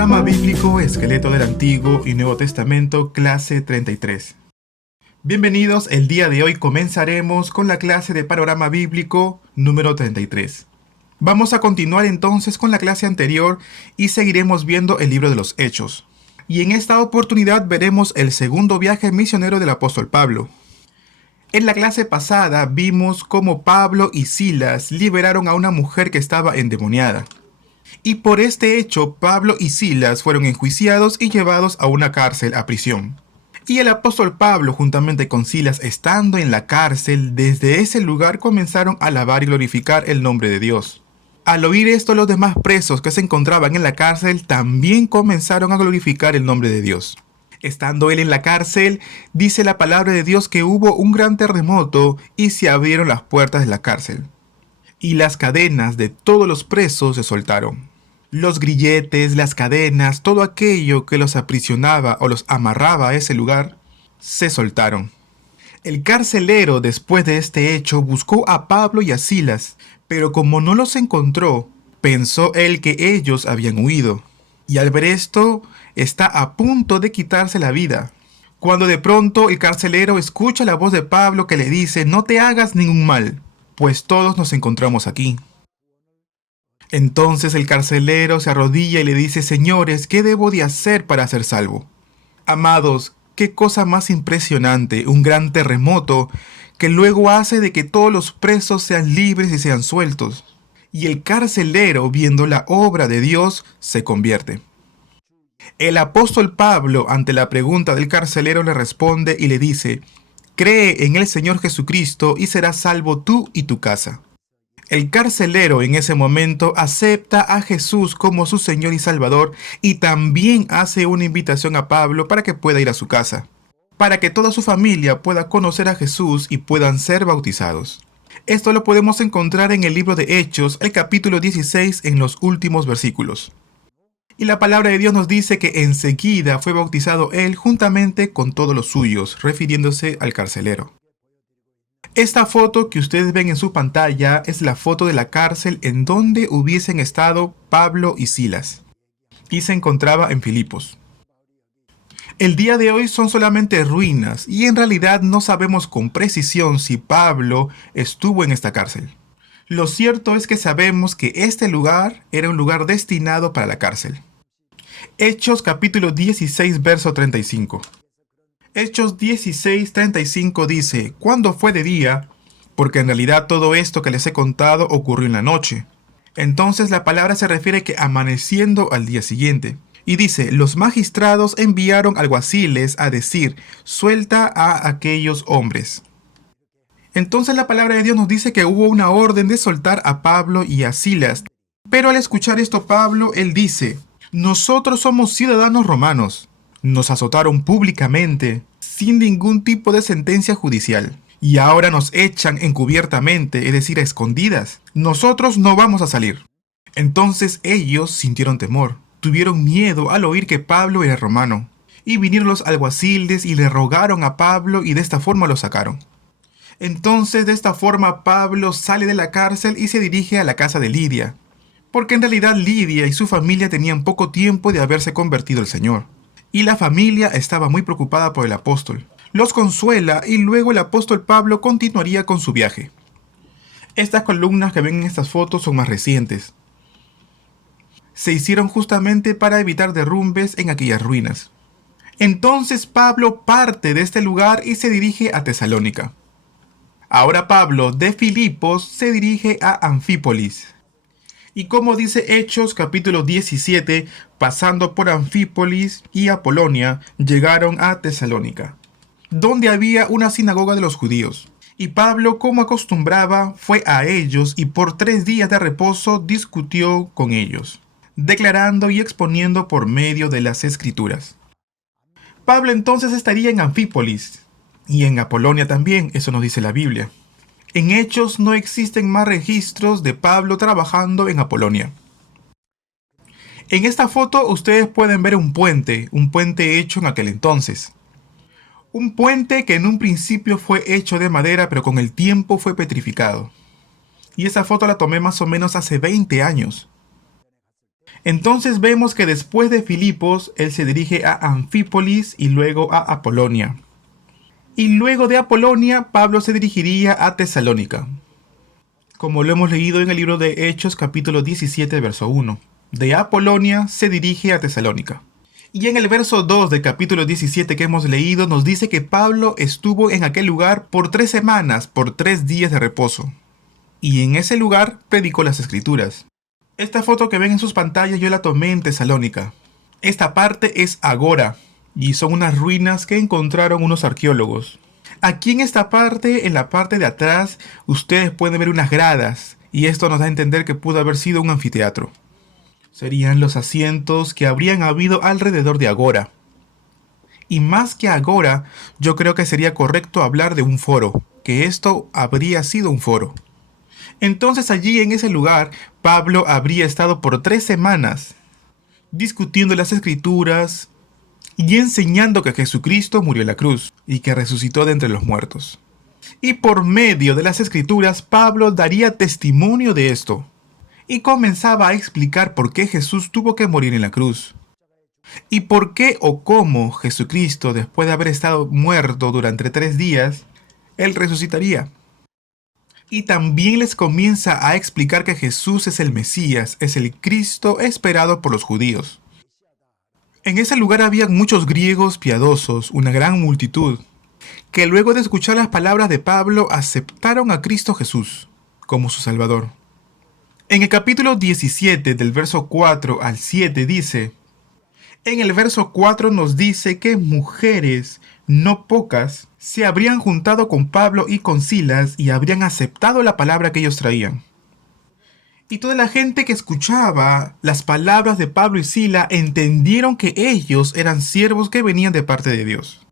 Panorama Bíblico, Esqueleto del Antiguo y Nuevo Testamento, clase 33. Bienvenidos, el día de hoy comenzaremos con la clase de Panorama Bíblico número 33. Vamos a continuar entonces con la clase anterior y seguiremos viendo el libro de los Hechos. Y en esta oportunidad veremos el segundo viaje misionero del apóstol Pablo. En la clase pasada vimos cómo Pablo y Silas liberaron a una mujer que estaba endemoniada. Y por este hecho, Pablo y Silas fueron enjuiciados y llevados a una cárcel a prisión. Y el apóstol Pablo, juntamente con Silas, estando en la cárcel, desde ese lugar comenzaron a alabar y glorificar el nombre de Dios. Al oír esto, los demás presos que se encontraban en la cárcel también comenzaron a glorificar el nombre de Dios. Estando él en la cárcel, dice la palabra de Dios que hubo un gran terremoto y se abrieron las puertas de la cárcel. Y las cadenas de todos los presos se soltaron. Los grilletes, las cadenas, todo aquello que los aprisionaba o los amarraba a ese lugar, se soltaron. El carcelero, después de este hecho, buscó a Pablo y a Silas, pero como no los encontró, pensó él que ellos habían huido. Y al ver esto, está a punto de quitarse la vida, cuando de pronto el carcelero escucha la voz de Pablo que le dice: «No te hagas ningún mal, pues todos nos encontramos aquí». Entonces el carcelero se arrodilla y le dice: «Señores, ¿qué debo de hacer para ser salvo?». Amados, qué cosa más impresionante, un gran terremoto que luego hace de que todos los presos sean libres y sean sueltos. Y el carcelero, viendo la obra de Dios, se convierte. El apóstol Pablo, ante la pregunta del carcelero, le responde y le dice: «Cree en el Señor Jesucristo y serás salvo tú y tu casa». El carcelero en ese momento acepta a Jesús como su Señor y Salvador y también hace una invitación a Pablo para que pueda ir a su casa, para que toda su familia pueda conocer a Jesús y puedan ser bautizados. Esto lo podemos encontrar en el libro de Hechos, el capítulo 16, en los últimos versículos. Y la palabra de Dios nos dice que enseguida fue bautizado él juntamente con todos los suyos, refiriéndose al carcelero. Esta foto que ustedes ven en su pantalla es la foto de la cárcel en donde hubiesen estado Pablo y Silas, y se encontraba en Filipos. El día de hoy son solamente ruinas y en realidad no sabemos con precisión si Pablo estuvo en esta cárcel. Lo cierto es que sabemos que este lugar era un lugar destinado para la cárcel. Hechos capítulo 16 verso 35. Hechos 16:35 dice: «Cuando fue de día», porque en realidad todo esto que les he contado ocurrió en la noche. Entonces la palabra se refiere que amaneciendo al día siguiente. Y dice: «Los magistrados enviaron alguaciles a decir: suelta a aquellos hombres». Entonces la palabra de Dios nos dice que hubo una orden de soltar a Pablo y a Silas. Pero al escuchar esto Pablo, él dice: «Nosotros somos ciudadanos romanos. Nos azotaron públicamente, sin ningún tipo de sentencia judicial. Y ahora nos echan encubiertamente, es decir, a escondidas. Nosotros no vamos a salir». Entonces ellos sintieron temor, tuvieron miedo al oír que Pablo era romano. Y vinieron los alguaciles y le rogaron a Pablo y de esta forma lo sacaron. Entonces de esta forma Pablo sale de la cárcel y se dirige a la casa de Lidia. Porque en realidad Lidia y su familia tenían poco tiempo de haberse convertido al Señor. Y la familia estaba muy preocupada por el apóstol. Los consuela y luego el apóstol Pablo continuaría con su viaje. Estas columnas que ven en estas fotos son más recientes. Se hicieron justamente para evitar derrumbes en aquellas ruinas. Entonces Pablo parte de este lugar y se dirige a Tesalónica. Ahora Pablo de Filipos se dirige a Anfípolis. Y como dice Hechos capítulo 17, pasando por Anfípolis y Apolonia, llegaron a Tesalónica, donde había una sinagoga de los judíos. Y Pablo, como acostumbraba, fue a ellos y por 3 días de reposo discutió con ellos, declarando y exponiendo por medio de las Escrituras. Pablo entonces estaría en Anfípolis y en Apolonia también, eso nos dice la Biblia. En Hechos no existen más registros de Pablo trabajando en Apolonia. En esta foto ustedes pueden ver un puente hecho en aquel entonces. Un puente que en un principio fue hecho de madera, pero con el tiempo fue petrificado. Y esa foto la tomé más o menos hace 20 años. Entonces vemos que después de Filipos, él se dirige a Anfípolis y luego a Apolonia. Y luego de Apolonia, Pablo se dirigiría a Tesalónica, como lo hemos leído en el libro de Hechos capítulo 17, verso 1. De Apolonia se dirige a Tesalónica. Y en el verso 2 del capítulo 17 que hemos leído nos dice que Pablo estuvo en aquel lugar por 3 semanas, por 3 días de reposo. Y en ese lugar predicó las escrituras. Esta foto que ven en sus pantallas yo la tomé en Tesalónica. Esta parte es Agora, y son unas ruinas que encontraron unos arqueólogos. Aquí en esta parte, en la parte de atrás, ustedes pueden ver unas gradas, y esto nos da a entender que pudo haber sido un anfiteatro. Serían los asientos que habrían habido alrededor de Agora. Y más que Agora, yo creo que sería correcto hablar de un foro, que esto habría sido un foro. Entonces allí en ese lugar, Pablo habría estado por 3 semanas, discutiendo las escrituras y enseñando que Jesucristo murió en la cruz y que resucitó de entre los muertos. Y por medio de las escrituras, Pablo daría testimonio de esto y comenzaba a explicar por qué Jesús tuvo que morir en la cruz. Y por qué o cómo Jesucristo, después de haber estado muerto durante 3 días, él resucitaría. Y también les comienza a explicar que Jesús es el Mesías, es el Cristo esperado por los judíos. En ese lugar había muchos griegos piadosos, una gran multitud, que luego de escuchar las palabras de Pablo aceptaron a Cristo Jesús como su Salvador. En el capítulo 17 del verso 4 al 7 dice, en el verso 4 nos dice que mujeres no pocas se habrían juntado con Pablo y con Silas y habrían aceptado la palabra que ellos traían. Y toda la gente que escuchaba las palabras de Pablo y Silas entendieron que ellos eran siervos que venían de parte de Dios.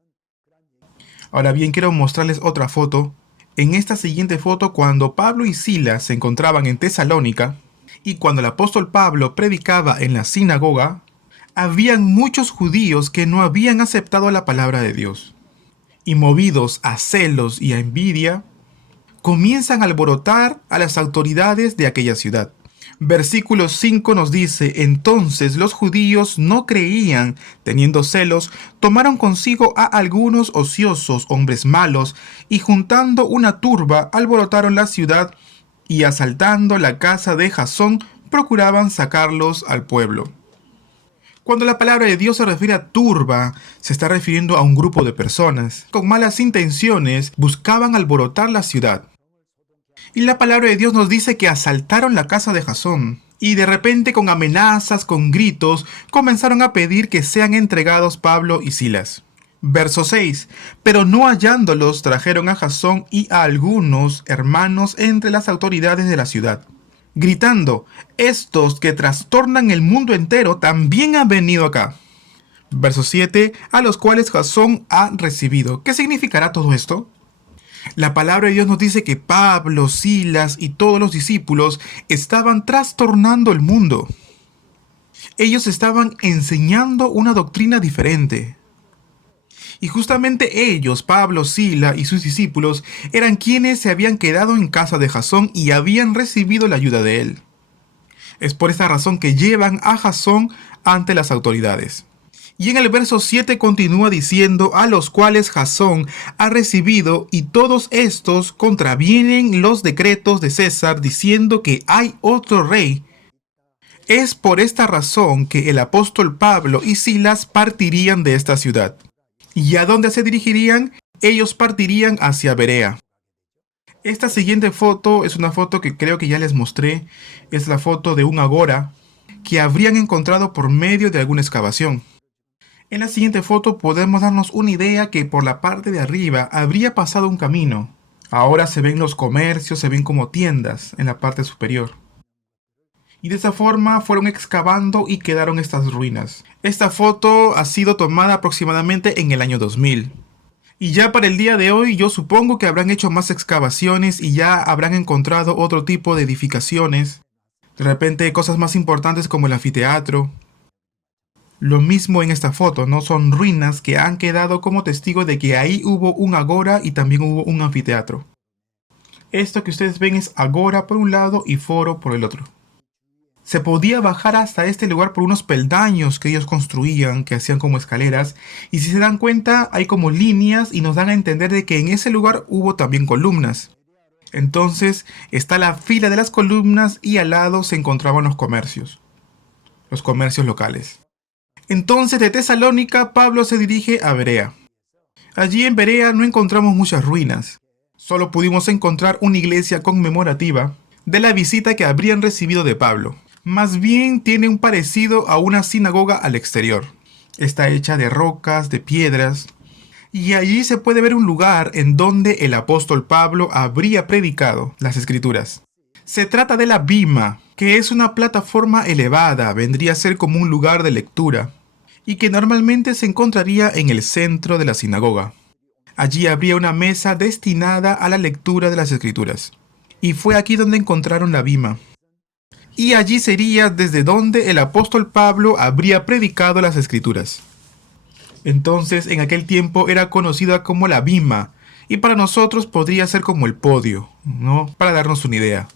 Ahora bien, quiero mostrarles otra foto. En esta siguiente foto, cuando Pablo y Silas se encontraban en Tesalónica y cuando el apóstol Pablo predicaba en la sinagoga, habían muchos judíos que no habían aceptado la palabra de Dios. Y movidos a celos y a envidia, comienzan a alborotar a las autoridades de aquella ciudad. Versículo 5 nos dice, entonces los judíos no creían, teniendo celos, tomaron consigo a algunos ociosos hombres malos, y juntando una turba, alborotaron la ciudad, y asaltando la casa de Jasón, procuraban sacarlos al pueblo. Cuando la palabra de Dios se refiere a turba, se está refiriendo a un grupo de personas. Con malas intenciones buscaban alborotar la ciudad. Y la palabra de Dios nos dice que asaltaron la casa de Jasón. Y de repente con amenazas, con gritos, comenzaron a pedir que sean entregados Pablo y Silas. Verso 6. Pero no hallándolos trajeron a Jasón y a algunos hermanos entre las autoridades de la ciudad, gritando, estos que trastornan el mundo entero también han venido acá. Verso 7, a los cuales Jasón ha recibido. ¿Qué significará todo esto? La palabra de Dios nos dice que Pablo, Silas y todos los discípulos estaban trastornando el mundo. Ellos estaban enseñando una doctrina diferente. Y justamente ellos, Pablo, Silas y sus discípulos, eran quienes se habían quedado en casa de Jasón y habían recibido la ayuda de él. Es por esta razón que llevan a Jasón ante las autoridades. Y en el verso 7 continúa diciendo, a los cuales Jasón ha recibido, y todos estos contravienen los decretos de César, diciendo que hay otro rey. Es por esta razón que el apóstol Pablo y Silas partirían de esta ciudad. ¿Y a dónde se dirigirían? Ellos partirían hacia Berea. Esta siguiente foto es una foto que creo que ya les mostré. Es la foto de un agora que habrían encontrado por medio de alguna excavación. En la siguiente foto podemos darnos una idea que por la parte de arriba habría pasado un camino. Ahora se ven los comercios, se ven como tiendas en la parte superior. Y de esa forma fueron excavando y quedaron estas ruinas. Esta foto ha sido tomada aproximadamente en el año 2000. Y ya para el día de hoy yo supongo que habrán hecho más excavaciones y ya habrán encontrado otro tipo de edificaciones. De repente cosas más importantes como el anfiteatro. Lo mismo en esta foto, ¿no? Son ruinas que han quedado como testigo de que ahí hubo un agora y también hubo un anfiteatro. Esto que ustedes ven es agora por un lado y foro por el otro. Se podía bajar hasta este lugar por unos peldaños que ellos construían, que hacían como escaleras, y si se dan cuenta hay como líneas y nos dan a entender de que en ese lugar hubo también columnas. Entonces está la fila de las columnas y al lado se encontraban los comercios locales. Entonces de Tesalónica Pablo se dirige a Berea. Allí en Berea no encontramos muchas ruinas, solo pudimos encontrar una iglesia conmemorativa de la visita que habrían recibido de Pablo. Más bien tiene un parecido a una sinagoga al exterior. Está hecha de rocas, de piedras, y allí se puede ver un lugar en donde el apóstol Pablo habría predicado las escrituras. Se trata de la bima, que es una plataforma elevada, vendría a ser como un lugar de lectura, y que normalmente se encontraría en el centro de la sinagoga. Allí habría una mesa destinada a la lectura de las escrituras. Y fue aquí donde encontraron la bima. Y allí sería desde donde el apóstol Pablo habría predicado las escrituras. Entonces, en aquel tiempo era conocida como la bima, y para nosotros podría ser como el podio, ¿no? Para darnos una idea.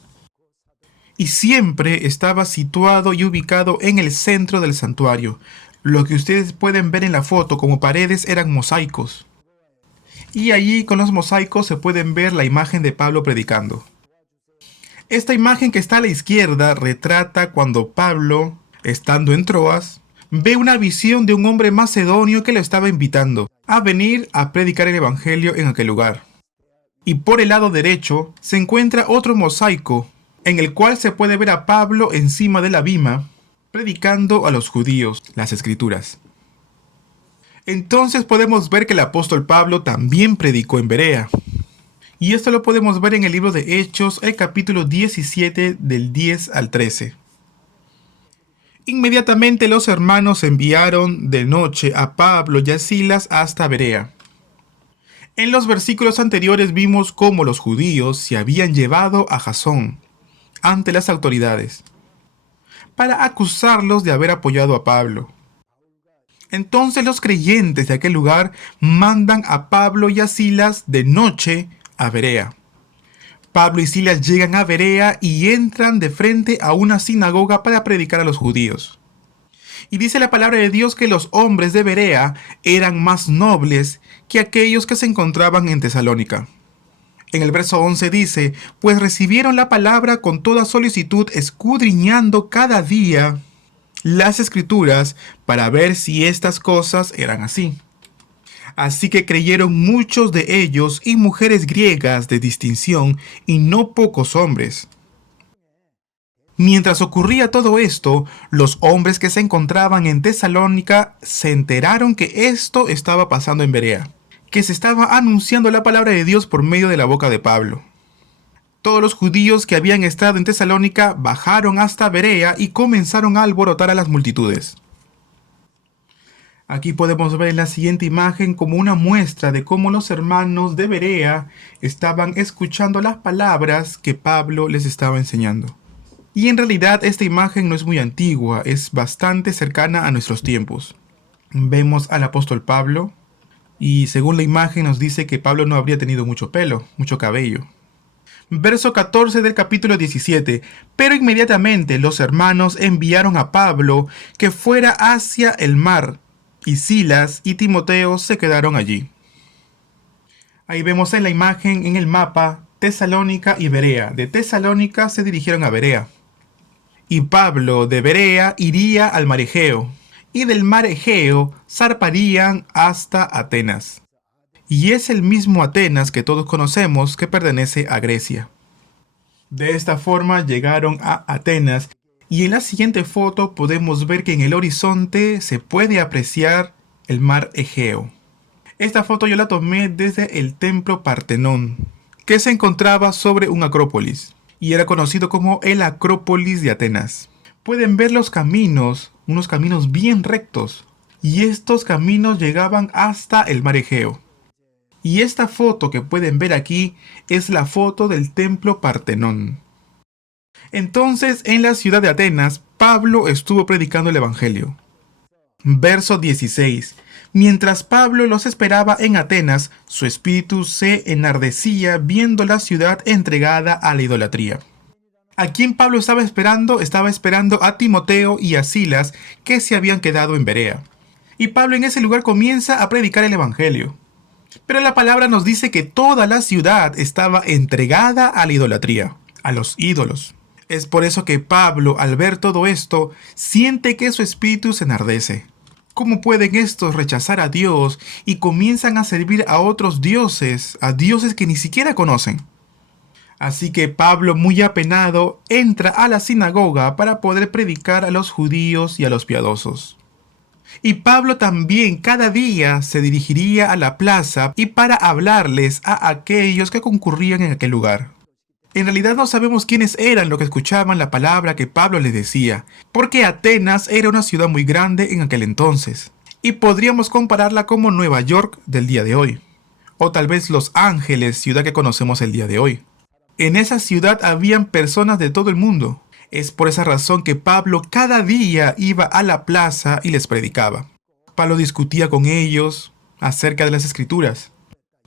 Y siempre estaba situado y ubicado en el centro del santuario. Lo que ustedes pueden ver en la foto como paredes eran mosaicos. Y allí con los mosaicos se pueden ver la imagen de Pablo predicando. Esta imagen que está a la izquierda retrata cuando Pablo, estando en Troas, ve una visión de un hombre macedonio que lo estaba invitando a venir a predicar el evangelio en aquel lugar. Y por el lado derecho se encuentra otro mosaico en el cual se puede ver a Pablo encima de la bima predicando a los judíos las escrituras. Entonces podemos ver que el apóstol Pablo también predicó en Berea. Y esto lo podemos ver en el libro de Hechos, el capítulo 17 del 10 al 13. Inmediatamente los hermanos enviaron de noche a Pablo y a Silas hasta Berea. En los versículos anteriores vimos cómo los judíos se habían llevado a Jasón ante las autoridades para acusarlos de haber apoyado a Pablo. Entonces los creyentes de aquel lugar mandan a Pablo y a Silas de noche a Berea. Pablo y Silas llegan a Berea y entran de frente a una sinagoga para predicar a los judíos. Y dice la palabra de Dios que los hombres de Berea eran más nobles que aquellos que se encontraban en Tesalónica. En el verso 11 dice, pues recibieron la palabra con toda solicitud, escudriñando cada día las escrituras para ver si estas cosas eran así. Así que creyeron muchos de ellos y mujeres griegas de distinción y no pocos hombres. Mientras ocurría todo esto, los hombres que se encontraban en Tesalónica se enteraron que esto estaba pasando en Berea, que se estaba anunciando la palabra de Dios por medio de la boca de Pablo. Todos los judíos que habían estado en Tesalónica bajaron hasta Berea y comenzaron a alborotar a las multitudes. Aquí podemos ver en la siguiente imagen como una muestra de cómo los hermanos de Berea estaban escuchando las palabras que Pablo les estaba enseñando. Y en realidad esta imagen no es muy antigua, es bastante cercana a nuestros tiempos. Vemos al apóstol Pablo y según la imagen nos dice que Pablo no habría tenido mucho pelo, mucho cabello. Verso 14 del capítulo 17. Pero inmediatamente los hermanos enviaron a Pablo que fuera hacia el mar, y Silas y Timoteo se quedaron allí. Ahí vemos en la imagen, en el mapa, Tesalónica y Berea. De Tesalónica se dirigieron a Berea. Y Pablo de Berea iría al mar Egeo, y del mar Egeo zarparían hasta Atenas. Y es el mismo Atenas que todos conocemos que pertenece a Grecia. De esta forma llegaron a Atenas y en la siguiente foto podemos ver que en el horizonte se puede apreciar el mar Egeo. Esta foto yo la tomé desde el templo Partenón, que se encontraba sobre un acrópolis y era conocido como el Acrópolis de Atenas. Pueden ver los caminos, unos caminos bien rectos, y estos caminos llegaban hasta el mar Egeo. Y esta foto que pueden ver aquí es la foto del templo Partenón. Entonces, en la ciudad de Atenas, Pablo estuvo predicando el evangelio. Verso 16. Mientras Pablo los esperaba en Atenas, su espíritu se enardecía viendo la ciudad entregada a la idolatría. ¿A quién Pablo estaba esperando? Estaba esperando a Timoteo y a Silas, que se habían quedado en Berea. Y Pablo en ese lugar comienza a predicar el Evangelio. Pero la palabra nos dice que toda la ciudad estaba entregada a la idolatría, a los ídolos. Es por eso que Pablo, al ver todo esto, siente que su espíritu se enardece. ¿Cómo pueden estos rechazar a Dios y comienzan a servir a otros dioses, a dioses que ni siquiera conocen? Así que Pablo, muy apenado, entra a la sinagoga para poder predicar a los judíos y a los piadosos. Y Pablo también cada día se dirigiría a la plaza y para hablarles a aquellos que concurrían en aquel lugar. En realidad no sabemos quiénes eran los que escuchaban la palabra que Pablo les decía, porque Atenas era una ciudad muy grande en aquel entonces, y podríamos compararla como Nueva York del día de hoy, o tal vez Los Ángeles, ciudad que conocemos el día de hoy. En esa ciudad habían personas de todo el mundo. Es por esa razón que Pablo cada día iba a la plaza y les predicaba. Pablo discutía con ellos acerca de las escrituras.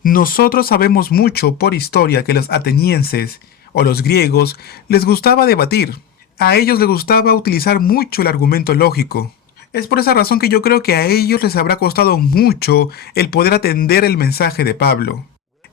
Nosotros sabemos mucho por historia que los atenienses o los griegos les gustaba debatir. A ellos les gustaba utilizar mucho el argumento lógico. Es por esa razón que yo creo que a ellos les habrá costado mucho el poder atender el mensaje de Pablo.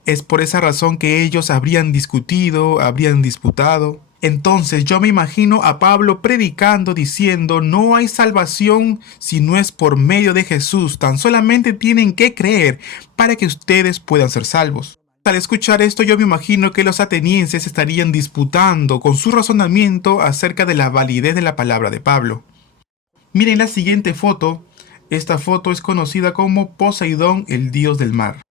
Es por esa razón que ellos habrían discutido, habrían disputado. Entonces yo me imagino a Pablo predicando diciendo: no hay salvación si no es por medio de Jesús, tan solamente tienen que creer para que ustedes puedan ser salvos. Al escuchar esto yo me imagino que los atenienses estarían disputando con su razonamiento acerca de la validez de la palabra de Pablo. Miren la siguiente foto. Esta foto es conocida como Poseidón, el dios del mar.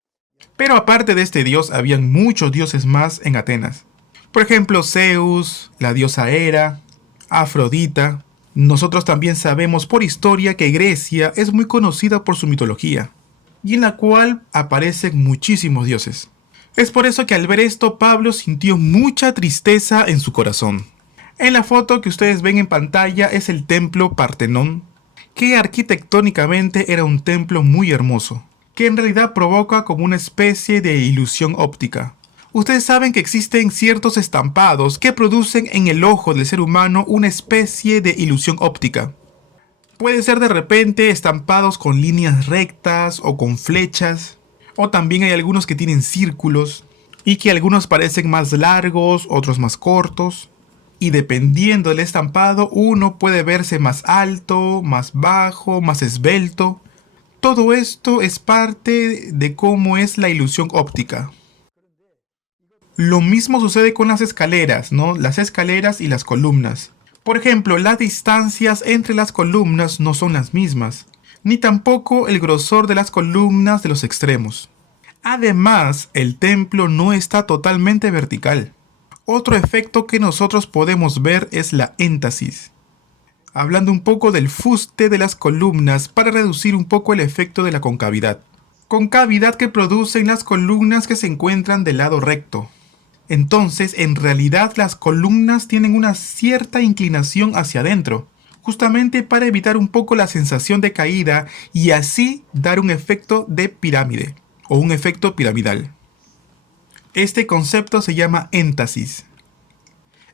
Pero aparte de este dios habían muchos dioses más en Atenas. Por ejemplo, Zeus, la diosa Hera, Afrodita. Nosotros también sabemos por historia que Grecia es muy conocida por su mitología, y en la cual aparecen muchísimos dioses. Es por eso que al ver esto, Pablo sintió mucha tristeza en su corazón. En la foto que ustedes ven en pantalla es el templo Partenón, que arquitectónicamente era un templo muy hermoso, que en realidad provoca como una especie de ilusión óptica. Ustedes saben que existen ciertos estampados que producen en el ojo del ser humano una especie de ilusión óptica. Puede ser de repente estampados con líneas rectas o con flechas, o también hay algunos que tienen círculos, y que algunos parecen más largos, otros más cortos, y dependiendo del estampado uno puede verse más alto, más bajo, más esbelto. Todo esto es parte de cómo es la ilusión óptica. Lo mismo sucede con las escaleras, ¿no? Las escaleras y las columnas. Por ejemplo, las distancias entre las columnas no son las mismas, ni tampoco el grosor de las columnas de los extremos. Además, el templo no está totalmente vertical. Otro efecto que nosotros podemos ver es la énfasis. Hablando un poco del fuste de las columnas para reducir un poco el efecto de la concavidad. Concavidad que producen las columnas que se encuentran del lado recto. Entonces, en realidad las columnas tienen una cierta inclinación hacia adentro, justamente para evitar un poco la sensación de caída y así dar un efecto de pirámide o un efecto piramidal. Este concepto se llama énfasis.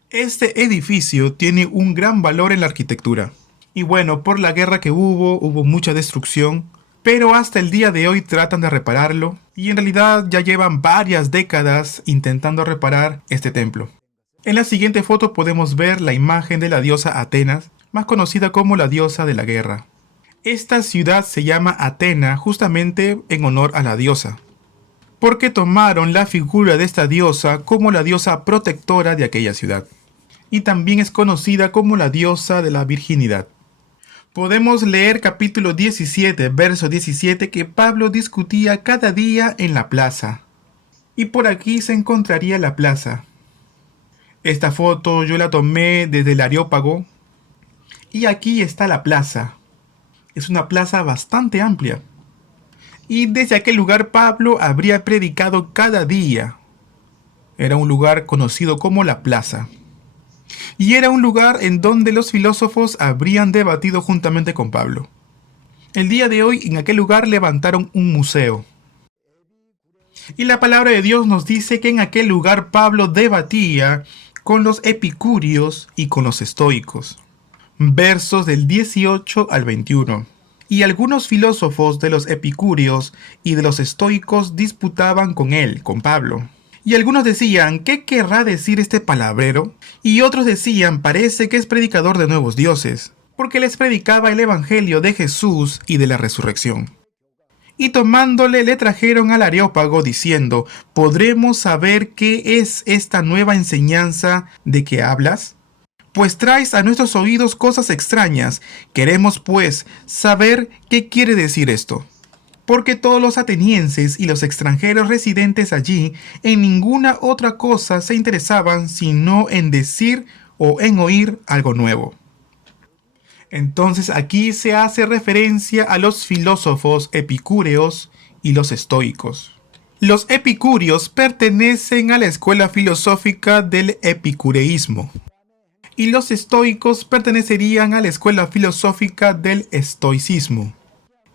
Este edificio tiene un gran valor en la arquitectura. Y bueno, por la guerra que hubo mucha destrucción, pero hasta el día de hoy tratan de repararlo y en realidad ya llevan varias décadas intentando reparar este templo. En la siguiente foto podemos ver la imagen de la diosa Atenas, más conocida como la diosa de la guerra. Esta ciudad se llama Atena justamente en honor a la diosa, porque tomaron la figura de esta diosa como la diosa protectora de aquella ciudad. Y también es conocida como la diosa de la virginidad. Podemos leer capítulo 17, verso 17, que Pablo discutía cada día en la plaza. Y por aquí se encontraría la plaza. Esta foto yo la tomé desde el Areópago. Y aquí está la plaza. Es una plaza bastante amplia. Y desde aquel lugar Pablo habría predicado cada día. Era un lugar conocido como la plaza. Y era un lugar en donde los filósofos habrían debatido juntamente con Pablo. El día de hoy en aquel lugar levantaron un museo. Y la palabra de Dios nos dice que en aquel lugar Pablo debatía con los epicúreos y con los estoicos. Versos del 18 al 21. Y algunos filósofos de los epicúreos y de los estoicos disputaban con él, con Pablo. Y algunos decían, ¿qué querrá decir este palabrero? Y otros decían, parece que es predicador de nuevos dioses, porque les predicaba el evangelio de Jesús y de la resurrección. Y tomándole le trajeron al Areópago diciendo, ¿podremos saber qué es esta nueva enseñanza de que hablas? Pues traes a nuestros oídos cosas extrañas. Queremos, pues, saber qué quiere decir esto. Porque todos los atenienses y los extranjeros residentes allí en ninguna otra cosa se interesaban sino en decir o en oír algo nuevo. Entonces aquí se hace referencia a los filósofos epicúreos y los estoicos. Los epicúreos pertenecen a la escuela filosófica del epicureísmo y los estoicos pertenecerían a la escuela filosófica del estoicismo.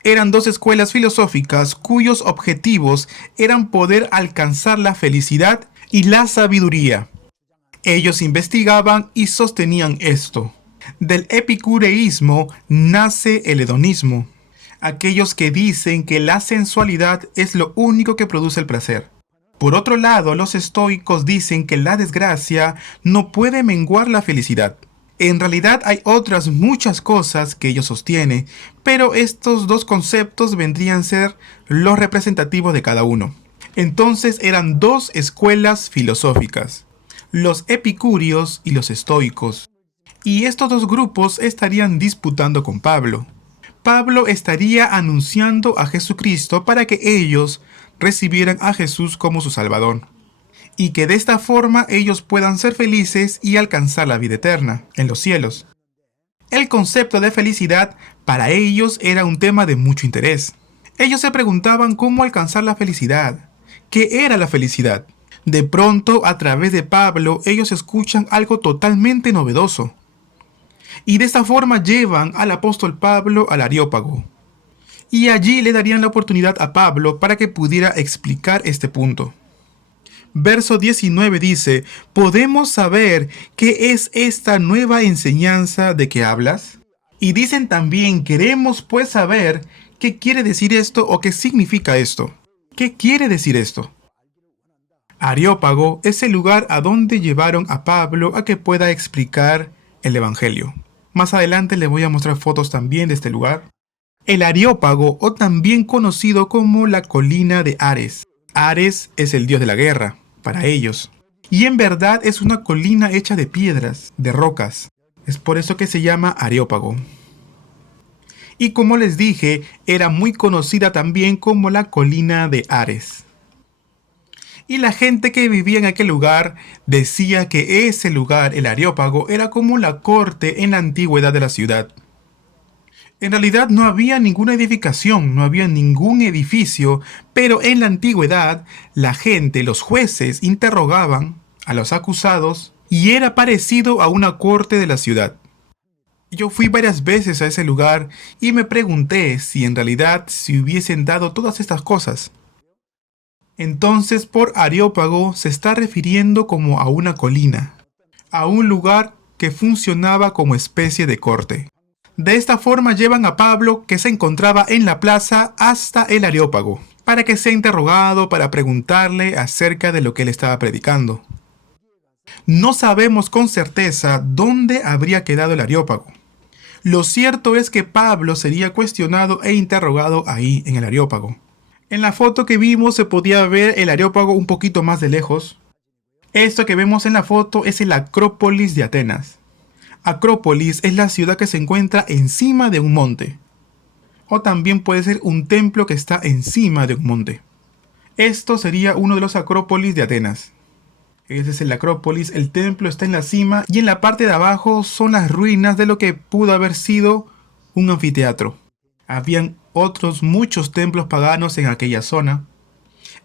Eran dos escuelas filosóficas cuyos objetivos eran poder alcanzar la felicidad y la sabiduría. Ellos investigaban y sostenían esto. Del epicureísmo nace el hedonismo, aquellos que dicen que la sensualidad es lo único que produce el placer. Por otro lado, los estoicos dicen que la desgracia no puede menguar la felicidad. En realidad hay otras muchas cosas que ellos sostienen, pero estos dos conceptos vendrían a ser los representativos de cada uno. Entonces eran dos escuelas filosóficas, los epicúreos y los estoicos. Y estos dos grupos estarían disputando con Pablo. Pablo estaría anunciando a Jesucristo para que ellos recibieran a Jesús como su Salvador. Y que de esta forma ellos puedan ser felices y alcanzar la vida eterna en los cielos. El concepto de felicidad para ellos era un tema de mucho interés. Ellos se preguntaban cómo alcanzar la felicidad. ¿Qué era la felicidad? De pronto, a través de Pablo, ellos escuchan algo totalmente novedoso. Y de esta forma llevan al apóstol Pablo al Areópago. Y allí le darían la oportunidad a Pablo para que pudiera explicar este punto. Verso 19 dice, ¿podemos saber qué es esta nueva enseñanza de que hablas? Y dicen también, queremos pues saber qué quiere decir esto o qué significa esto. ¿Qué quiere decir esto? Areópago es el lugar a donde llevaron a Pablo a que pueda explicar el Evangelio. Más adelante les voy a mostrar fotos también de este lugar. El Areópago, o también conocido como la colina de Ares. Ares es el dios de la guerra, para ellos. Y en verdad es una colina hecha de piedras, de rocas. Es por eso que se llama Areópago. Y como les dije, era muy conocida también como la colina de Ares. Y la gente que vivía en aquel lugar decía que ese lugar, el Areópago, era como la corte en la antigüedad de la ciudad. En realidad no había ninguna edificación, no había ningún edificio, pero en la antigüedad la gente, los jueces, interrogaban a los acusados y era parecido a una corte de la ciudad. Yo fui varias veces a ese lugar y me pregunté si en realidad se hubiesen dado todas estas cosas. Entonces por Areópago se está refiriendo como a una colina, a un lugar que funcionaba como especie de corte. De esta forma llevan a Pablo, que se encontraba en la plaza, hasta el Areópago, para que sea interrogado, para preguntarle acerca de lo que él estaba predicando. No sabemos con certeza dónde habría quedado el Areópago. Lo cierto es que Pablo sería cuestionado e interrogado ahí en el Areópago. En la foto que vimos se podía ver el Areópago un poquito más de lejos. Esto que vemos en la foto es el Acrópolis de Atenas. Acrópolis es la ciudad que se encuentra encima de un monte. O también puede ser un templo que está encima de un monte. Esto sería uno de los Acrópolis de Atenas. Ese es el Acrópolis, el templo está en la cima y en la parte de abajo son las ruinas de lo que pudo haber sido un anfiteatro. Habían otros muchos templos paganos en aquella zona.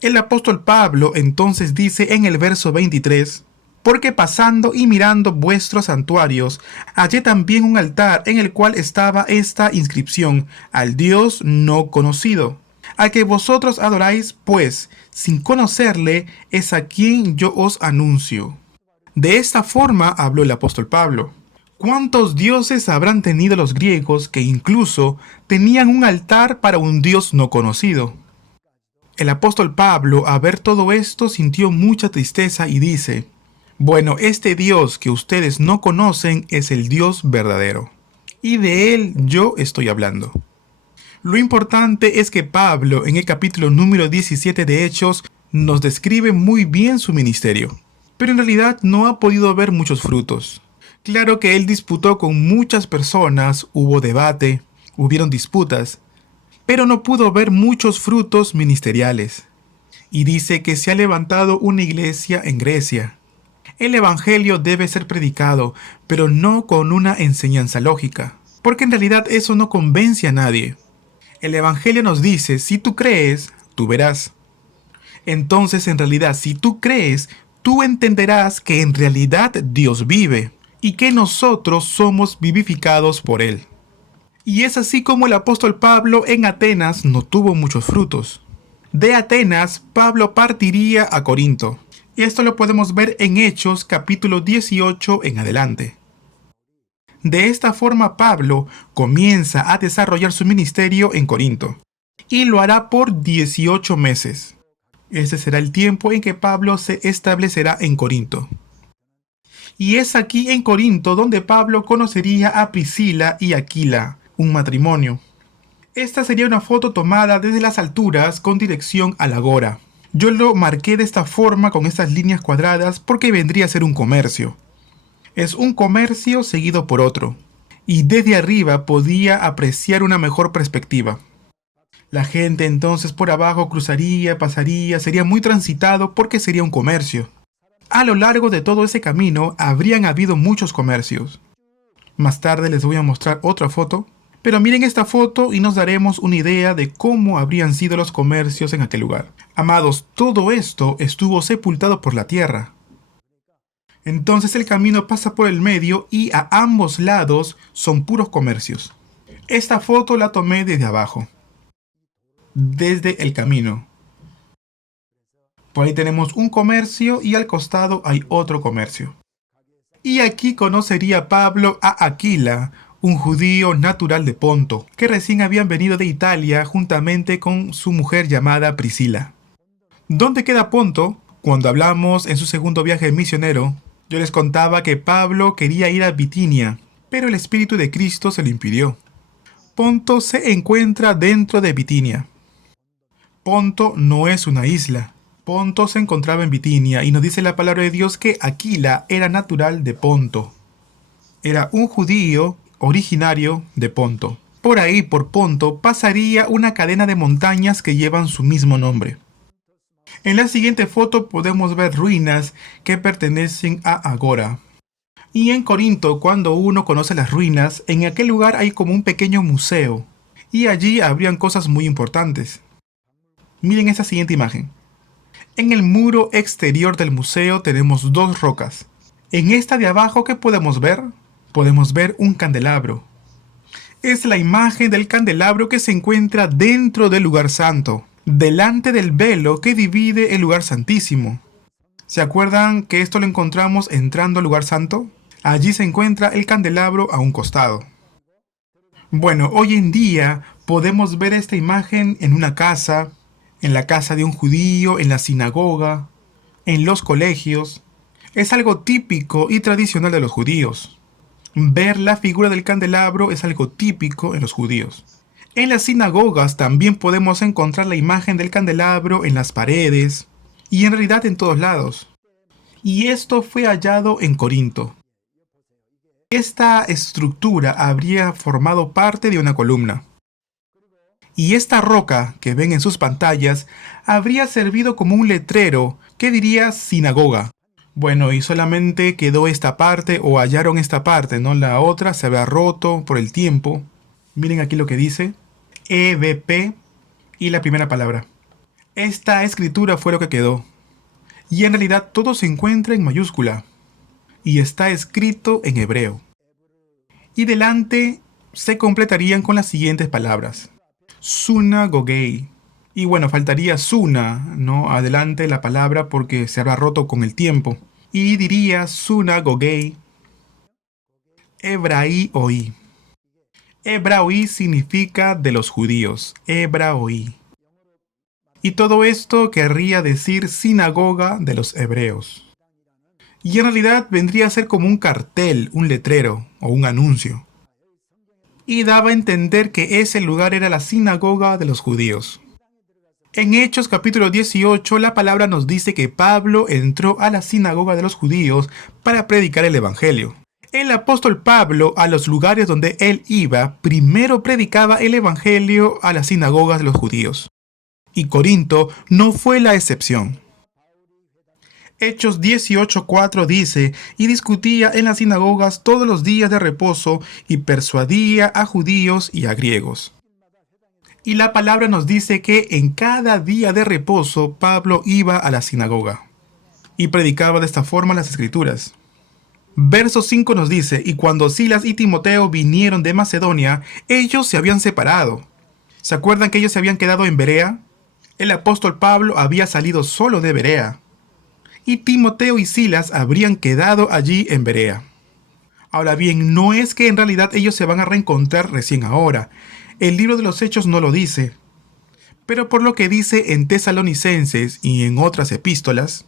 El apóstol Pablo entonces dice en el verso 23, porque pasando y mirando vuestros santuarios, hallé también un altar en el cual estaba esta inscripción, al Dios no conocido, al que vosotros adoráis, pues, sin conocerle, es a quien yo os anuncio. De esta forma habló el apóstol Pablo. ¿Cuántos dioses habrán tenido los griegos que incluso tenían un altar para un dios no conocido? El apóstol Pablo, al ver todo esto, sintió mucha tristeza y dice: bueno, este Dios que ustedes no conocen es el Dios verdadero, y de él yo estoy hablando. Lo importante es que Pablo, en el capítulo número 17 de Hechos, nos describe muy bien su ministerio, pero en realidad no ha podido ver muchos frutos. Claro que él disputó con muchas personas, hubo debate, hubieron disputas, pero no pudo ver muchos frutos ministeriales. Y dice que se ha levantado una iglesia en Grecia. El evangelio debe ser predicado, pero no con una enseñanza lógica, porque en realidad eso no convence a nadie. El evangelio nos dice: si tú crees, tú verás. Entonces, en realidad, si tú crees, tú entenderás que en realidad Dios vive y que nosotros somos vivificados por él. Y es así como el apóstol Pablo en Atenas no tuvo muchos frutos. De Atenas, Pablo partiría a Corinto. Y esto lo podemos ver en Hechos capítulo 18 en adelante. De esta forma Pablo comienza a desarrollar su ministerio en Corinto. Y lo hará por 18 meses. Este será el tiempo en que Pablo se establecerá en Corinto. Y es aquí en Corinto donde Pablo conocería a Priscila y Aquila, un matrimonio. Esta sería una foto tomada desde las alturas con dirección al Agora. Yo lo marqué de esta forma con estas líneas cuadradas porque vendría a ser un comercio. Es un comercio seguido por otro. Y desde arriba podía apreciar una mejor perspectiva. La gente entonces por abajo cruzaría, pasaría, sería muy transitado porque sería un comercio. A lo largo de todo ese camino habrían habido muchos comercios. Más tarde les voy a mostrar otra foto, pero miren esta foto y nos daremos una idea de cómo habrían sido los comercios en aquel lugar. Amados, todo esto estuvo sepultado por la tierra. Entonces el camino pasa por el medio y a ambos lados son puros comercios. Esta foto la tomé desde abajo, desde el camino. Por ahí tenemos un comercio y al costado hay otro comercio. Y aquí conocería Pablo a Aquila, un judío natural de Ponto, que recién habían venido de Italia juntamente con su mujer llamada Priscila. ¿Dónde queda Ponto? Cuando hablamos en su segundo viaje misionero, yo les contaba que Pablo quería ir a Bitinia, pero el Espíritu de Cristo se lo impidió. Ponto se encuentra dentro de Bitinia. Ponto no es una isla. Ponto se encontraba en Bitinia y nos dice la palabra de Dios que Aquila era natural de Ponto. Era un judío originario de Ponto. Por ahí, por Ponto, pasaría una cadena de montañas que llevan su mismo nombre. En la siguiente foto podemos ver ruinas que pertenecen a Agora. Y en Corinto, cuando uno conoce las ruinas, en aquel lugar hay como un pequeño museo. Y allí habrían cosas muy importantes. Miren esta siguiente imagen. En el muro exterior del museo tenemos dos rocas. En esta de abajo, ¿qué podemos ver? Podemos ver un candelabro. Es la imagen del candelabro que se encuentra dentro del lugar santo, delante del velo que divide el lugar santísimo. ¿Se acuerdan que esto lo encontramos entrando al lugar santo? Allí se encuentra el candelabro a un costado. Bueno, hoy en día podemos ver esta imagen en una casa, en la casa de un judío, en la sinagoga, en los colegios. Es algo típico y tradicional de los judíos. Ver la figura del candelabro es algo típico en los judíos. En las sinagogas también podemos encontrar la imagen del candelabro en las paredes y en realidad en todos lados. Y esto fue hallado en Corinto. Esta estructura habría formado parte de una columna. Y esta roca que ven en sus pantallas habría servido como un letrero que diría sinagoga. Bueno, y solamente quedó esta parte o hallaron esta parte, ¿no? La otra se había roto por el tiempo. Miren aquí lo que dice EBP y la primera palabra. Esta escritura fue lo que quedó. Y en realidad todo se encuentra en mayúscula. Y está escrito en hebreo. Y delante se completarían con las siguientes palabras. Sunagogei. Y bueno, faltaría suna, ¿no? Adelante la palabra porque se habrá roto con el tiempo. y diría sunagogei, hebraí. Hebraí significa de los judíos, hebraí. Y todo esto querría decir sinagoga de los hebreos. Y en realidad vendría a ser como un cartel, un letrero o un anuncio. Y daba a entender que ese lugar era la sinagoga de los judíos. En Hechos capítulo 18 la palabra nos dice que Pablo entró a la sinagoga de los judíos para predicar el evangelio. El apóstol Pablo, a los lugares donde él iba, primero predicaba el evangelio a las sinagogas de los judíos. Y Corinto no fue la excepción. Hechos 18:4 dice, y discutía en las sinagogas todos los días de reposo y persuadía a judíos y a griegos. Y la palabra nos dice que en cada día de reposo Pablo iba a la sinagoga y predicaba de esta forma las escrituras. Verso 5 nos dice, y cuando Silas y Timoteo vinieron de Macedonia, ellos se habían separado. ¿Se acuerdan que ellos se habían quedado en Berea? El apóstol Pablo había salido solo de Berea. Y Timoteo y Silas habrían quedado allí en Berea. Ahora bien, no es que en realidad ellos se van a reencontrar recién ahora. El libro de los Hechos no lo dice. Pero por lo que dice en Tesalonicenses y en otras epístolas,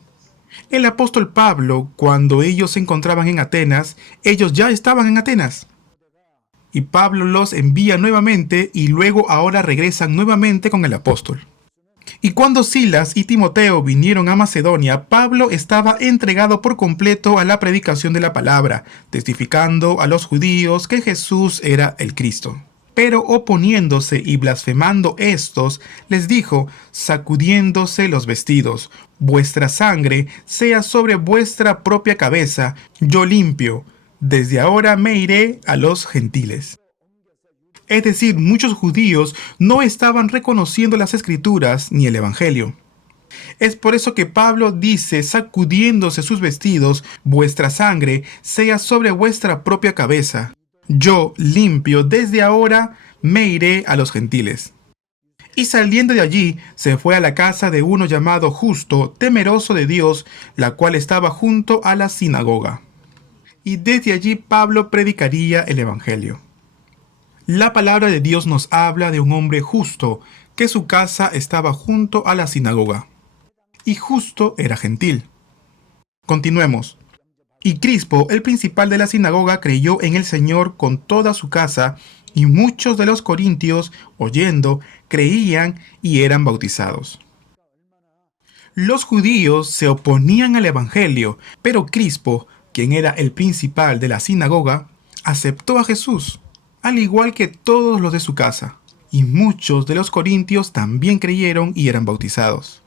el apóstol Pablo, cuando ellos se encontraban en Atenas, ellos ya estaban en Atenas. Y Pablo los envía nuevamente y luego ahora regresan nuevamente con el apóstol. Y cuando Silas y Timoteo vinieron a Macedonia, Pablo estaba entregado por completo a la predicación de la palabra, testificando a los judíos que Jesús era el Cristo. Pero oponiéndose y blasfemando estos, les dijo, sacudiéndose los vestidos, vuestra sangre sea sobre vuestra propia cabeza, yo limpio, desde ahora me iré a los gentiles. Es decir, muchos judíos no estaban reconociendo las escrituras ni el evangelio. Es por eso que Pablo dice, sacudiéndose sus vestidos, vuestra sangre sea sobre vuestra propia cabeza. Yo, limpio, desde ahora me iré a los gentiles. Y saliendo de allí, se fue a la casa de uno llamado Justo, temeroso de Dios, la cual estaba junto a la sinagoga. Y desde allí Pablo predicaría el evangelio. La palabra de Dios nos habla de un hombre justo, que su casa estaba junto a la sinagoga. Y Justo era gentil. Continuemos. Y Crispo, el principal de la sinagoga, creyó en el Señor con toda su casa, y muchos de los corintios, oyendo, creían y eran bautizados. Los judíos se oponían al evangelio, pero Crispo, quien era el principal de la sinagoga, aceptó a Jesús, al igual que todos los de su casa, y muchos de los corintios también creyeron y eran bautizados.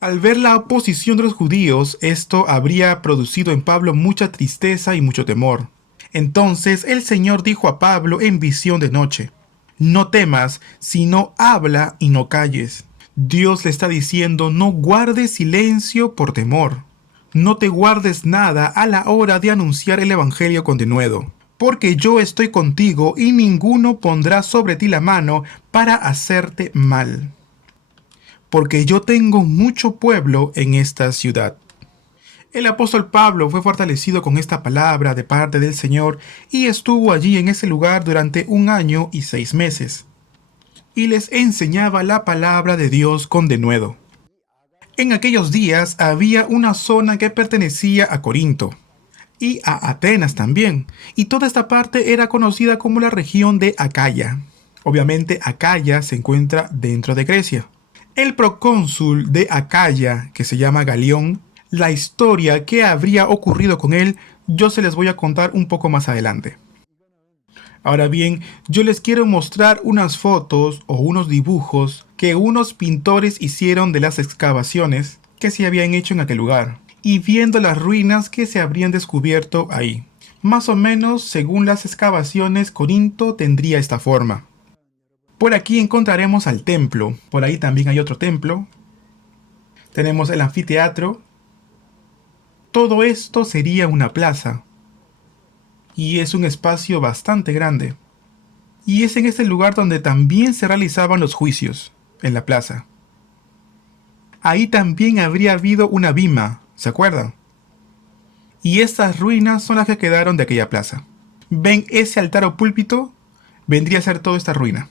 Al ver la oposición de los judíos, esto habría producido en Pablo mucha tristeza y mucho temor. Entonces el Señor dijo a Pablo en visión de noche, no temas, sino habla y no calles. Dios le está diciendo, no guardes silencio por temor. No te guardes nada a la hora de anunciar el evangelio con denuedo. Porque yo estoy contigo y ninguno pondrá sobre ti la mano para hacerte mal. Porque yo tengo mucho pueblo en esta ciudad. El apóstol Pablo fue fortalecido con esta palabra de parte del Señor y estuvo allí en ese lugar durante 1 año y 6 meses. Y les enseñaba la palabra de Dios con denuedo. En aquellos días había una zona que pertenecía a Corinto y a Atenas también, y toda esta parte era conocida como la región de Acaya. Obviamente Acaya se encuentra dentro de Grecia. El procónsul de Acaya, que se llama Galión, la historia que habría ocurrido con él, yo se les voy a contar un poco más adelante. Ahora bien, yo les quiero mostrar unas fotos o unos dibujos que unos pintores hicieron de las excavaciones que se habían hecho en aquel lugar, y viendo las ruinas que se habrían descubierto ahí. Más o menos, según las excavaciones, Corinto tendría esta forma. Por aquí encontraremos al templo, por ahí también hay otro templo. Tenemos el anfiteatro. Todo esto sería una plaza. Y es un espacio bastante grande. Y es en este lugar donde también se realizaban los juicios, en la plaza. Ahí también habría habido una bima, ¿se acuerdan? y estas ruinas son las que quedaron de aquella plaza. ¿Ven ese altar o púlpito? Vendría a ser toda esta ruina.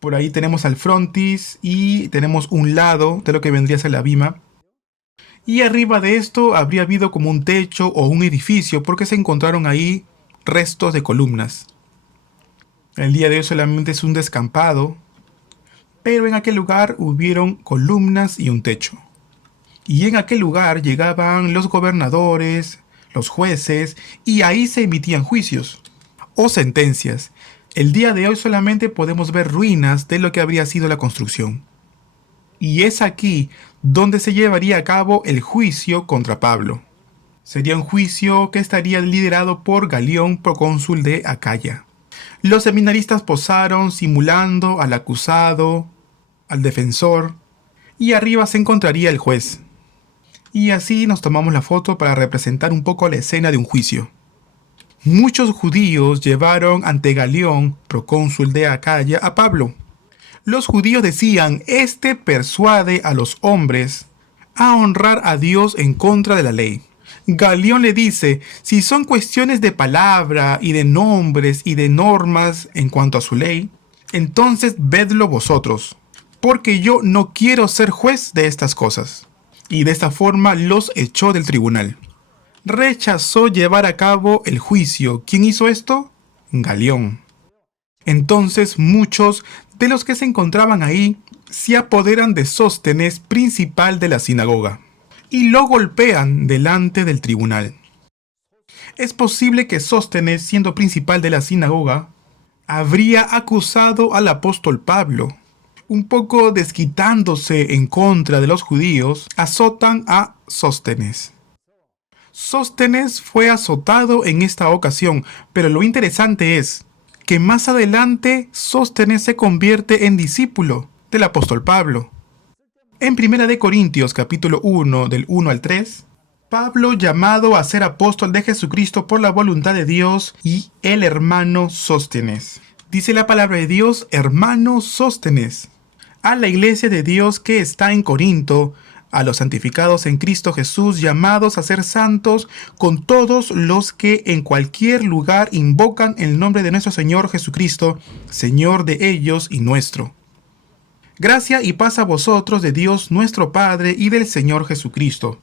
Por ahí tenemos al frontis y tenemos un lado de lo que vendría a ser la bima. Y arriba de esto habría habido como un techo o un edificio porque se encontraron ahí restos de columnas. El día de hoy solamente es un descampado, pero en aquel lugar hubieron columnas y un techo. Y en aquel lugar llegaban los gobernadores, los jueces, y ahí se emitían juicios o sentencias. El día de hoy solamente podemos ver ruinas de lo que habría sido la construcción. Y es aquí donde se llevaría a cabo el juicio contra Pablo. Sería un juicio que estaría liderado por Galión, procónsul de Acaya. Los seminaristas posaron simulando al acusado, al defensor, y arriba se encontraría el juez. Y así nos tomamos la foto para representar un poco la escena de un juicio. Muchos judíos llevaron ante Galión, procónsul de Acaya, a Pablo. Los judíos decían, este persuade a los hombres a honrar a Dios en contra de la ley. Galión le dice, si son cuestiones de palabra y de nombres y de normas en cuanto a su ley, entonces vedlo vosotros, porque yo no quiero ser juez de estas cosas. Y de esta forma los echó del tribunal. Rechazó llevar a cabo el juicio. ¿Quién hizo esto? Galión. Entonces muchos de los que se encontraban ahí se apoderan de Sóstenes, principal de la sinagoga, y lo golpean delante del tribunal. Es posible que Sóstenes, siendo principal de la sinagoga, habría acusado al apóstol Pablo. Un poco desquitándose en contra de los judíos, azotan a Sóstenes. Sóstenes fue azotado en esta ocasión, pero lo interesante es que más adelante Sóstenes se convierte en discípulo del apóstol Pablo. En 1 de Corintios capítulo 1 del 1 al 3, Pablo llamado a ser apóstol de Jesucristo por la voluntad de Dios y el hermano Sóstenes. Dice la palabra de Dios, hermano Sóstenes, a la iglesia de Dios que está en Corinto, a los santificados en Cristo Jesús, llamados a ser santos, con todos los que en cualquier lugar invocan el nombre de nuestro Señor Jesucristo, Señor de ellos y nuestro. Gracia y paz a vosotros de Dios nuestro Padre y del Señor Jesucristo.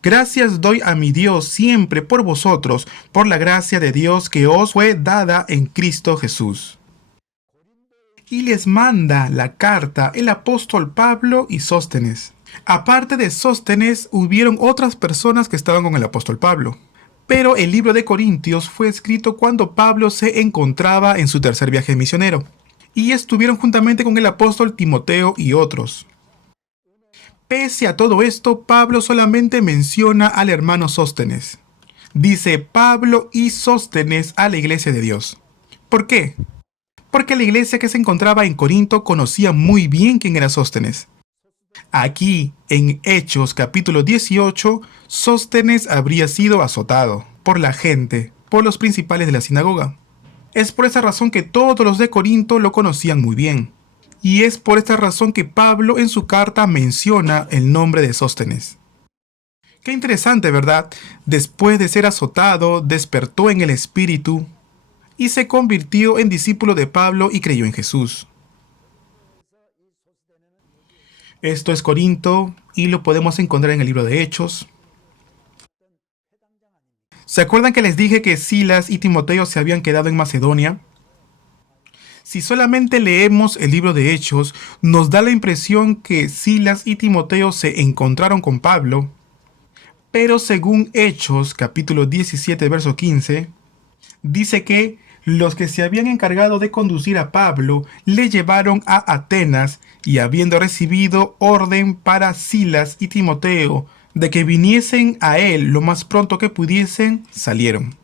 Gracias doy a mi Dios siempre por vosotros, por la gracia de Dios que os fue dada en Cristo Jesús. Y les manda la carta el apóstol Pablo y Sóstenes. Aparte de Sóstenes, hubieron otras personas que estaban con el apóstol Pablo. Pero el libro de Corintios fue escrito cuando Pablo se encontraba en su tercer viaje misionero. Y estuvieron juntamente con el apóstol Timoteo y otros. Pese a todo esto, Pablo solamente menciona al hermano Sóstenes. Dice Pablo y Sóstenes a la iglesia de Dios. ¿Por qué? Porque la iglesia que se encontraba en Corinto conocía muy bien quién era Sóstenes. Aquí, en Hechos capítulo 18, Sóstenes habría sido azotado por la gente, por los principales de la sinagoga. Es por esa razón que todos los de Corinto lo conocían muy bien. Y es por esta razón que Pablo en su carta menciona el nombre de Sóstenes. Qué interesante, ¿verdad? Después de ser azotado, despertó en el espíritu y se convirtió en discípulo de Pablo y creyó en Jesús. Esto es Corinto y lo podemos encontrar en el libro de Hechos. ¿Se acuerdan que les dije que Silas y Timoteo se habían quedado en Macedonia? Si solamente leemos el libro de Hechos, nos da la impresión que Silas y Timoteo se encontraron con Pablo, pero según Hechos, capítulo 17, verso 15, dice que los que se habían encargado de conducir a Pablo le llevaron a Atenas y habiendo recibido orden para Silas y Timoteo de que viniesen a él lo más pronto que pudiesen, salieron.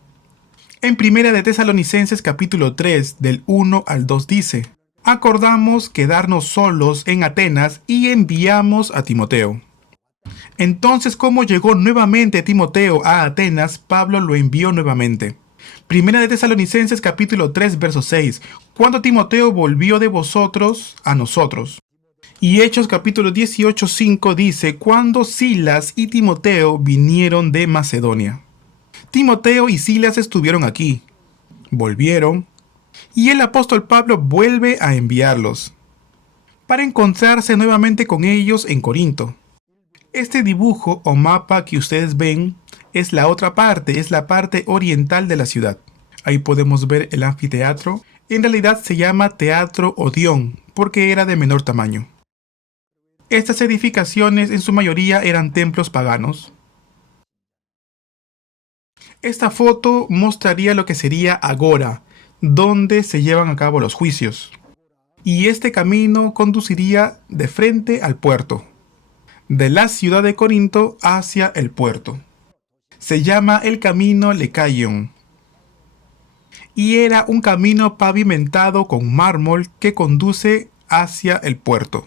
En 1 de Tesalonicenses capítulo 3 del 1 al 2 dice, acordamos quedarnos solos en Atenas y enviamos a Timoteo. Entonces, como llegó nuevamente Timoteo a Atenas, Pablo lo envió nuevamente. 1 de Tesalonicenses capítulo 3 verso 6, cuando Timoteo volvió de vosotros a nosotros. Y Hechos capítulo 18:5 dice, cuando Silas y Timoteo vinieron de Macedonia. Timoteo y Silas estuvieron aquí, volvieron, y el apóstol Pablo vuelve a enviarlos, para encontrarse nuevamente con ellos en Corinto. Este dibujo o mapa que ustedes ven es la otra parte, es la parte oriental de la ciudad. Ahí podemos ver el anfiteatro. En realidad se llama Teatro Odeón, porque era de menor tamaño. Estas edificaciones en su mayoría eran templos paganos. Esta foto mostraría lo que sería Agora, donde se llevan a cabo los juicios. Y este camino conduciría de frente al puerto, de la ciudad de Corinto hacia el puerto. Se llama el camino Lecaion. Y era un camino pavimentado con mármol que conduce hacia el puerto.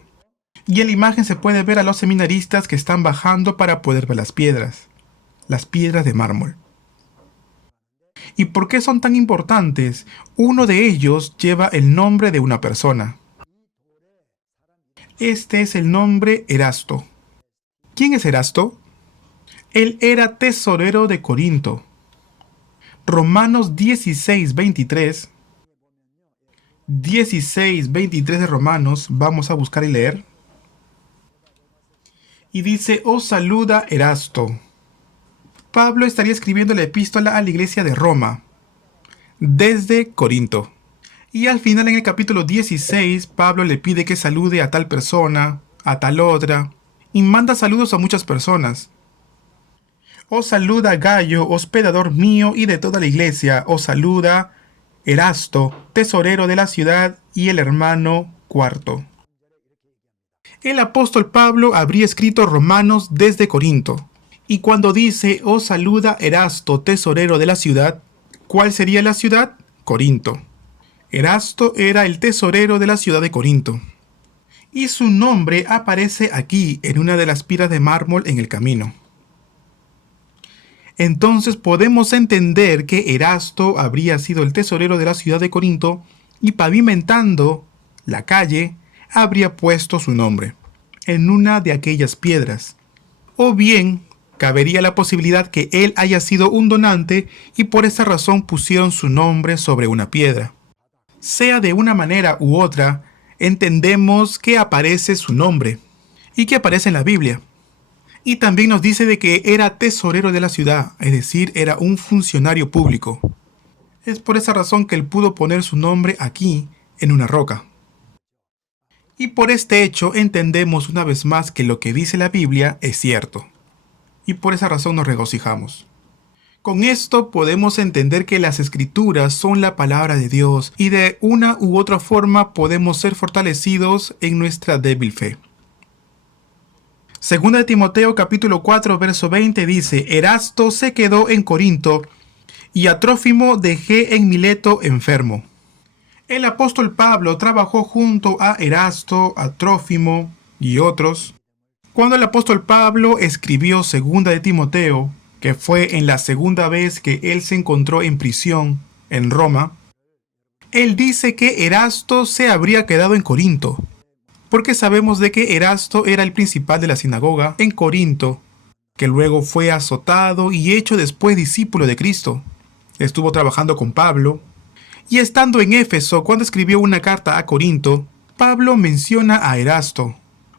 Y en la imagen se puede ver a los seminaristas que están bajando para poder ver las piedras de mármol. ¿Y por qué son tan importantes? Uno de ellos lleva el nombre de una persona. Este es el nombre Erasto. ¿Quién es Erasto? Él era tesorero de Corinto. Romanos 16:23. 16:23 de Romanos, vamos a buscar y leer. Y dice, os saluda Erasto. Pablo estaría escribiendo la epístola a la iglesia de Roma, desde Corinto. Y al final, en el capítulo 16, Pablo le pide que salude a tal persona, a tal otra, y manda saludos a muchas personas. Os saluda Gayo, hospedador mío y de toda la iglesia. Os saluda Erasto, tesorero de la ciudad, y el hermano Cuarto. El apóstol Pablo habría escrito Romanos desde Corinto. Y cuando dice, os saluda Erasto, tesorero de la ciudad, ¿cuál sería la ciudad? Corinto. Erasto era el tesorero de la ciudad de Corinto. Y su nombre aparece aquí, en una de las piedras de mármol en el camino. Entonces podemos entender que Erasto habría sido el tesorero de la ciudad de Corinto y pavimentando la calle habría puesto su nombre en una de aquellas piedras. O bien, cabería la posibilidad que él haya sido un donante y por esa razón pusieron su nombre sobre una piedra. Sea de una manera u otra, entendemos que aparece su nombre y que aparece en la Biblia. Y también nos dice de que era tesorero de la ciudad, es decir, era un funcionario público. Es por esa razón que él pudo poner su nombre aquí, en una roca. Y por este hecho entendemos una vez más que lo que dice la Biblia es cierto. Y por esa razón nos regocijamos. Con esto podemos entender que las escrituras son la palabra de Dios y de una u otra forma podemos ser fortalecidos en nuestra débil fe. Segunda de Timoteo capítulo 4 verso 20 dice, Erasto se quedó en Corinto y a Trófimo dejé en Mileto enfermo. El apóstol Pablo trabajó junto a Erasto, a Trófimo y otros. Cuando el apóstol Pablo escribió Segunda de Timoteo, que fue en la segunda vez que él se encontró en prisión en Roma, él dice que Erasto se habría quedado en Corinto, porque sabemos de que Erasto era el principal de la sinagoga en Corinto, que luego fue azotado y hecho después discípulo de Cristo. Estuvo trabajando con Pablo, y estando en Éfeso, cuando escribió una carta a Corinto, Pablo menciona a Erasto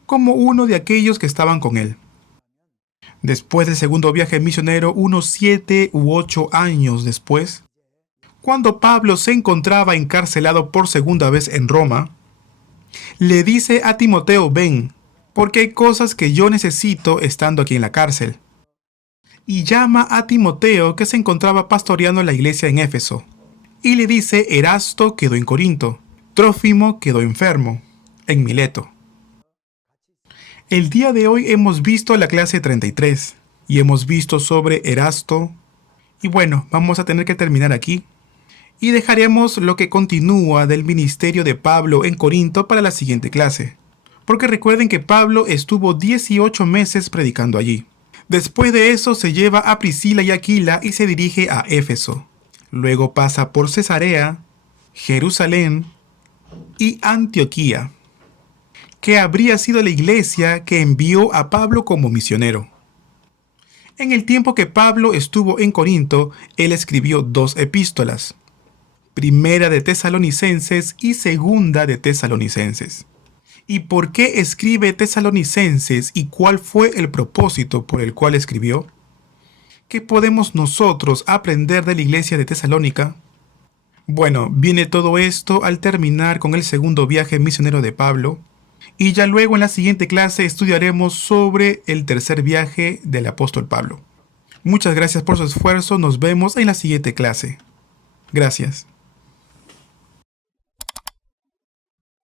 como uno de aquellos que estaban con él. Después del segundo viaje misionero, unos 7 u 8 años después, cuando Pablo se encontraba encarcelado por segunda vez en Roma, le dice a Timoteo, ven, porque hay cosas que yo necesito estando aquí en la cárcel. Y llama a Timoteo, que se encontraba pastoreando la iglesia en Éfeso, y le dice, Erasto quedó en Corinto, Trófimo quedó enfermo, en Mileto. El día de hoy hemos visto la clase 33 y hemos visto sobre Erasto. Y bueno, vamos a tener que terminar aquí. Y dejaremos lo que continúa del ministerio de Pablo en Corinto para la siguiente clase. Porque recuerden que Pablo estuvo 18 meses predicando allí. Después de eso se lleva a Priscila y Aquila y se dirige a Éfeso. Luego pasa por Cesarea, Jerusalén y Antioquía. que habría sido la iglesia que envió a Pablo como misionero. En el tiempo que Pablo estuvo en Corinto, él escribió 2 epístolas, Primera de Tesalonicenses y Segunda de Tesalonicenses. ¿Y por qué escribe Tesalonicenses y cuál fue el propósito por el cual escribió? ¿Qué podemos nosotros aprender de la iglesia de Tesalónica? Bueno, viene todo esto al terminar con el segundo viaje misionero de Pablo, y ya luego en la siguiente clase estudiaremos sobre el tercer viaje del apóstol Pablo. Muchas gracias por su esfuerzo, nos vemos en la siguiente clase. Gracias.